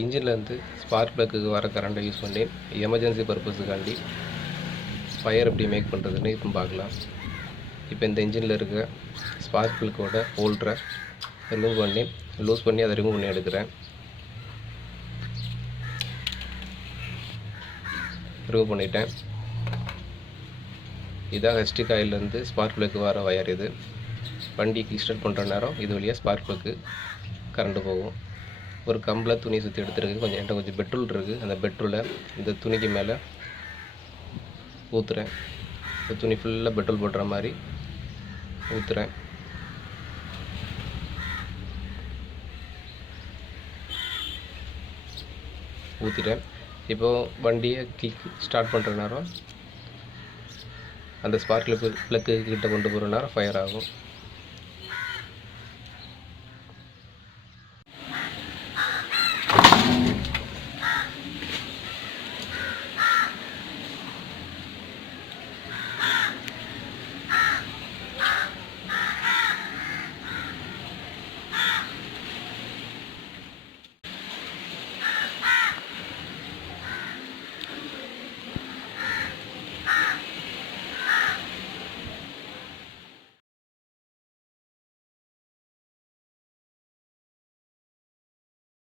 இன்ஜின்லேருந்து spark ப்ளக்குக்கு வர கரண்ட்டை use பண்ணி எமர்ஜென்சி பர்பஸுக்காண்டி ஃபயர் எப்படி மேக் பண்ணுறதுன்னு இப்போ பார்க்கலாம். இப்போ இந்த இன்ஜினில் இருக்க ஸ்பார்க் ப்ளக்கோட ஹோல்டரை லூஸ் பண்ணி அதை ரிமூவ் பண்ணி எடுக்கிறேன். ரிமூவ் பண்ணிட்டேன். இதான் ஹெச்டி காயிலேருந்து ஸ்பார்க் ப்ளக்கு வர ஒயர். இது வண்டி கிக் ஸ்டார்ட் பண்ணுற நேரம் இது வழியாக ஸ்பார்க் ப்ளக்கு கரண்ட்டு போகும். ஒரு கம்பில் துணி சுற்றி எடுத்துருக்கு. கொஞ்சம் பெட்ரோல் இருக்குது. அந்த பெட்ரோலை இந்த துணிக்கு மேலே ஊற்றுறேன். இந்த துணி ஃபுல்லாக பெட்ரோல் போடுற மாதிரி ஊற்றுறேன். ஊற்றிட்டேன். இப்போது வண்டியை கிக் ஸ்டார்ட் பண்ணுற நேரம் அந்த ஸ்பார்க் ப்ளக்கு கிட்ட கொண்டு போகிற நேரம் ஃபயர் ஆகும்.